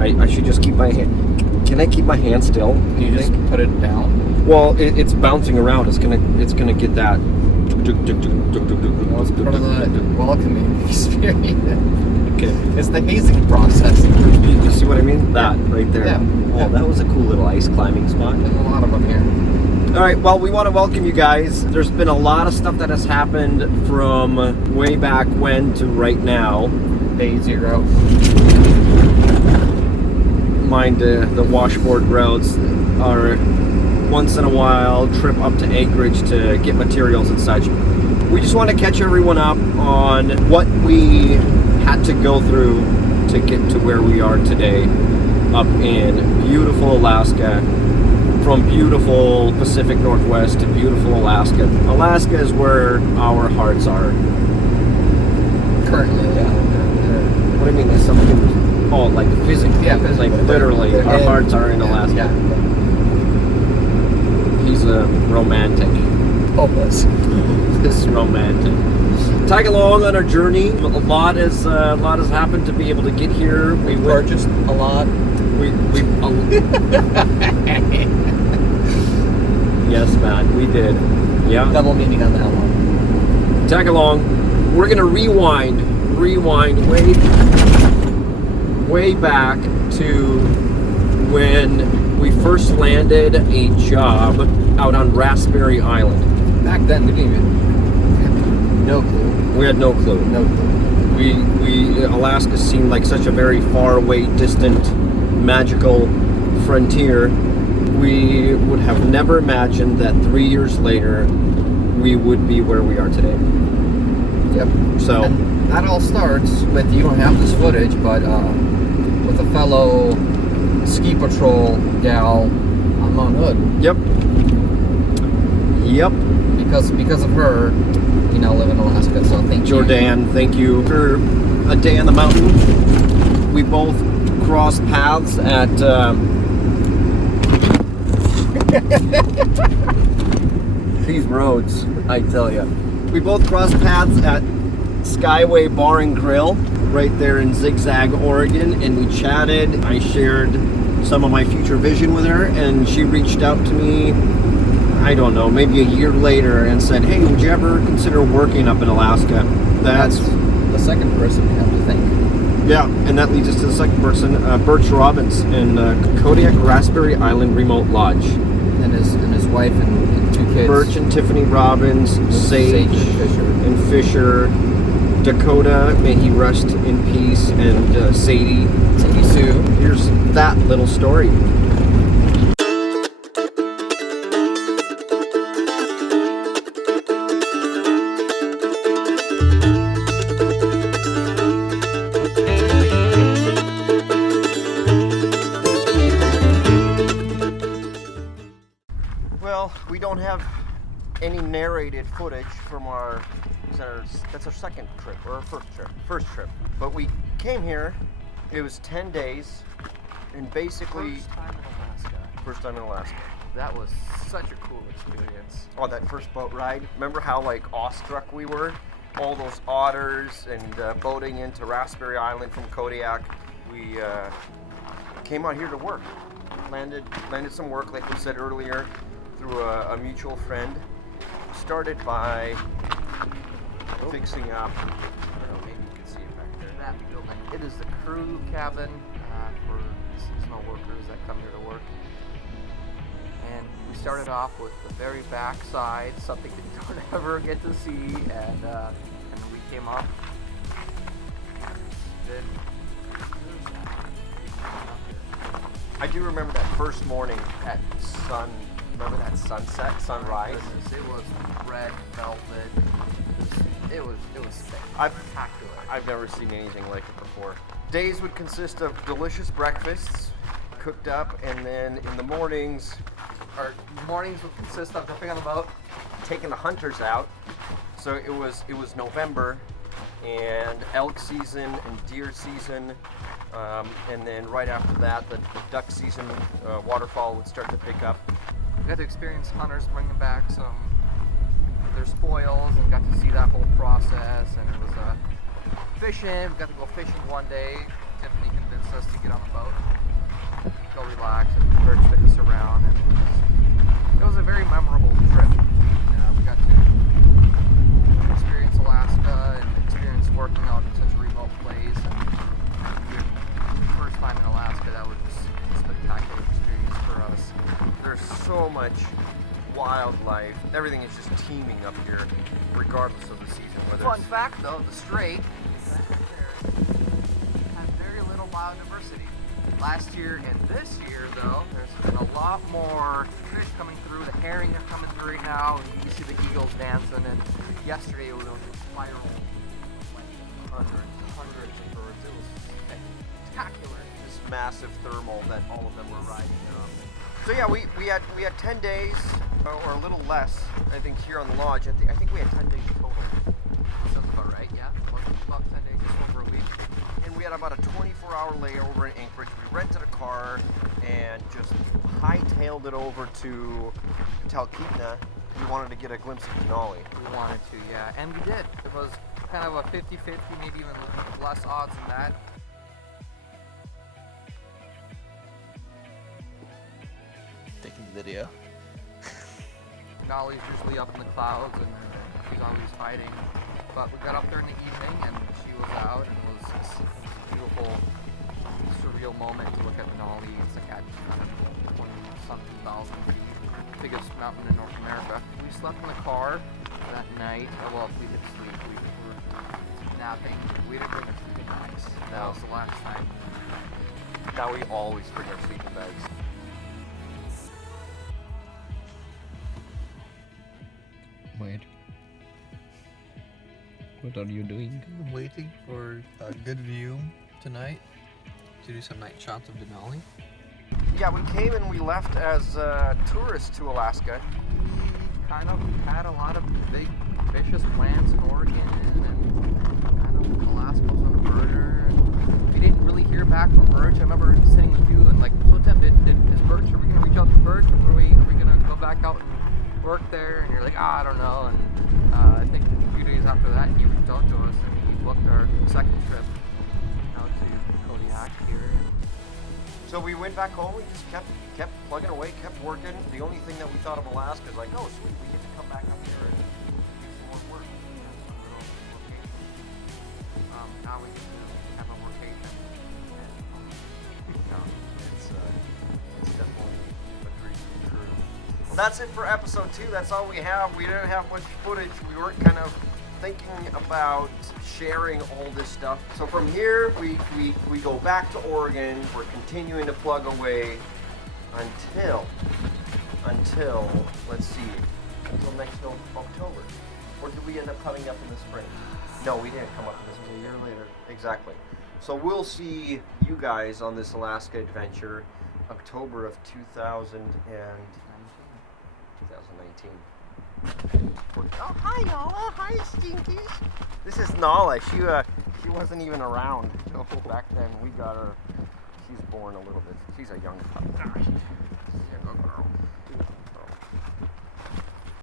I should just keep my hand. Can I keep my hand still? Can you just put it down? Well, it's bouncing around. It's gonna get that. Well, it's part of the welcoming experience. Okay. It's the hazing process. You see what I mean? That right there. Yeah. Oh, that was a cool little ice climbing spot. There's a lot of them here. All right, well, we want to welcome you guys. There's been a lot of stuff that has happened from way back when to right now. Day 0. Mind the washboard routes are once in a while trip up to Anchorage to get materials and such. We just want to catch everyone up on what we had to go through to get to where we are today up in beautiful Alaska. From beautiful Pacific Northwest to beautiful Alaska. Alaska is where our hearts are. Currently, yeah. What do you mean? Is something? Oh, like physically? Yeah, physically. Like literally, our hearts are in Alaska. Yeah. He's a romantic. Hopeless. This romantic. Tag along on our journey. A lot has happened to be able to get here. We purchased a lot. Yes, man, we did. Yeah. Double meaning on that one. Tag along. We're gonna rewind way back to when we first landed a job out on Raspberry Island. Back then, we didn't even no clue. We had no clue. No clue. Alaska seemed like such a very far away, distant, magical frontier. We would have never imagined that 3 years later we would be where we are today. Yep. So and that all starts with, you don't have this footage, but with a fellow ski patrol gal on Mount Hood. Yep. Because of her, we now live in Alaska. So thank you, Jordan. Thank you for a day on the mountain. We both crossed paths at. These roads, I tell you. We both crossed paths at Skyway Bar and Grill right there in Zigzag, Oregon, and we chatted. I shared some of my future vision with her, and she reached out to me, I don't know, maybe a year later and said, hey, would you ever consider working up in Alaska? That's the second person we have to thank. Yeah, and that leads us to the second person, Birch Robbins in Kodiak Raspberry Island Remote Lodge. And his wife and 2 kids. Birch and Tiffany Robbins, Sage and Fisher. Dakota, may he rest in peace, and Sadie Sue. Here's that little story. Well, we don't have any narrated footage from that's our second trip, or our first trip. But we came here, it was 10 days, and basically... First time in Alaska. That was such a cool experience. Oh, that first boat ride. Remember how awestruck we were? All those otters and boating into Raspberry Island from Kodiak. We came out here to work. Landed some work, like we said earlier, through a mutual friend. Started by fixing up. I don't know, maybe you can see it back there. That building. It is the crew cabin for seasonal workers that come here to work. And we started off with the very back side, something that you don't ever get to see, and we came up. I do remember that first morning at remember that sunrise? It was red velvet. It was spectacular. I've never seen anything like it before. Days would consist of delicious breakfasts cooked up, and then in the mornings, Our mornings would consist of jumping on the boat, taking the hunters out. So it was November, and elk season and deer season, and then right after that, the duck season, waterfowl would start to pick up. We got to experience hunters bringing back some of their spoils, and got to see that whole process. And it was fishing. We got to go fishing one day. Tiffany convinced convinced us to get on the boat, go relax, and Birch took us around, and it was a very memorable trip. We got to experience Alaska and experience working out in such a remote place, and the first time in Alaska, that was just a spectacular experience for us. There's so much wildlife. Everything is just teeming up here, regardless of the season. Fun fact though, the Strait right there has very little biodiversity. Last year and this year though, there's been a lot more fish coming through. The herring are coming through right now. You see the eagles dancing, and yesterday it was a spiral, like hundreds of birds. It was spectacular. This massive thermal that all of them were riding on. So yeah, we had 10 days or a little less, I think, here on the lodge. I think we had 10 days total. Sounds about right, yeah. About 10 days, just over a week. And we had about a 24-hour layover in Anchorage. We rented a car and just hightailed it over to Talkeetna. We wanted to get a glimpse of Denali. We wanted to, yeah. And we did. It was kind of a 50-50, maybe even less odds than that. Taking the video. Denali's usually up in the clouds and she's always hiding. But we got up there in the evening and she was out, and it was a beautiful, surreal moment to look at Denali. It's like at 20-something thousand feet, biggest mountain in North America. We slept in the car that night. Well, we did sleep. We were napping. We didn't bring our sleeping bags. That was the last time. Now we always bring our sleeping bags. Wait. What are you doing? I'm waiting for a good view tonight to do some night shots of Denali. Yeah, we came and we left as tourists to Alaska. We kind of had a lot of big vicious plans in Oregon, and kind of Alaska was on a burner, and we didn't really hear back from Birch. I remember sitting with you and like, so Tim, is Birch, are we going to reach out to Birch, or are we going to go back out and work there? And you're like, I don't know. And I think a few days after that, he reached out to us and he booked our second trip out to Kodiak here. So we went back home. We just kept plugging away, kept working. The only thing that we thought of Alaska is like, oh sweet, we get to come back up here and do some more work. Now we get to have a workation. It's definitely a dream come true. Well, that's it for episode 2. That's all we have. We didn't have much footage. We weren't kind of thinking about sharing all this stuff. So from here, we go back to Oregon. We're continuing to plug away until let's see, until next October. Or did we end up coming up in the spring? No, we didn't come up in the spring. A year later. Exactly. So we'll see you guys on this Alaska adventure, October of 2019. Oh, hi Nala. Hi Stinkies. This is Nala. She wasn't even around back then. We got her. She's born a little bit. She's a young pup. She's a young girl.